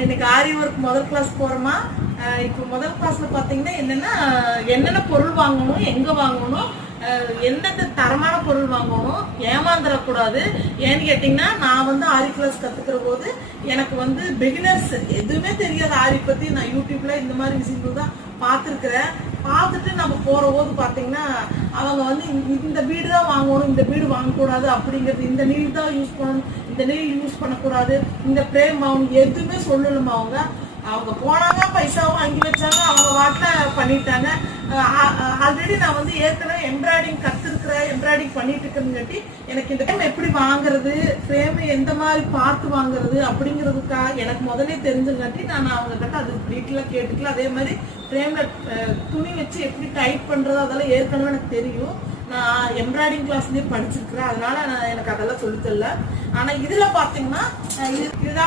இன்னைக்கு ஆரி ஒர்க் முதல் கிளாஸ் போறோமா. இப்போ முதல் கிளாஸ்ல பாத்தீங்கன்னா என்னென்ன பொருள் வாங்கணும், எங்க வாங்கணும், எந்தெந்த தரமான பொருள் வாங்கணும், ஏமாந்துடக்கூடாது. ஏன்னு கேட்டீங்கன்னா நான் ஆரி கிளாஸ் கத்துக்கிற போது எனக்கு பிகினர்ஸ் எதுவுமே தெரியாது. ஆரி பத்தி நான் யூடியூப்ல இந்த மாதிரி விஷயங்கள் தான் பார்த்துருக்கிறேன். பார்த்துட்டு நம்ம போற போது பாத்தீங்கன்னா அவங்க இந்த பீடு தான் வாங்கணும், இந்த பீடு வாங்கக்கூடாது அப்படிங்கிறது, இந்த நீல் தான் யூஸ் பண்ணணும், இந்த நீல் யூஸ் பண்ணக்கூடாது, இந்த பிரேம் அவங்க எதுவுமே சொல்லணுமா. அவங்க போனாங்க, பைசாவும் வாங்கி வச்சாங்க, அவங்க வாட்ட பண்ணிட்டாங்க. ஆல்ரெடி நான் ஏற்கனவே எம்ப்ராய்டிங் கத்துருக்கிறேன், எம்ப்ராய்டிங் பண்ணிட்டு இருக்கிறங்காட்டி எனக்கு இந்த டைம் எப்படி வாங்குறது, ஃப்ரேம் எந்த மாதிரி பார்த்து வாங்குறது அப்படிங்கிறதுக்காக எனக்கு முதலே தெரிஞ்சங்காட்டி நான் அவங்க கிட்ட அது டீட்டெயிலாக கேட்டுக்கல. அதே மாதிரி ஃப்ரேம்ல துணி வச்சு எப்படி டைட் பண்றது அதெல்லாம் ஏற்கனவே எனக்கு தெரியும். நான் எம்ப்ராய்டிங் கிளாஸ்லயே படிச்சிருக்கிறேன், அதனால எனக்கு அதெல்லாம் சொல்லித்தரல. ஆனா இதுல பாத்தீங்கன்னா இதுதான்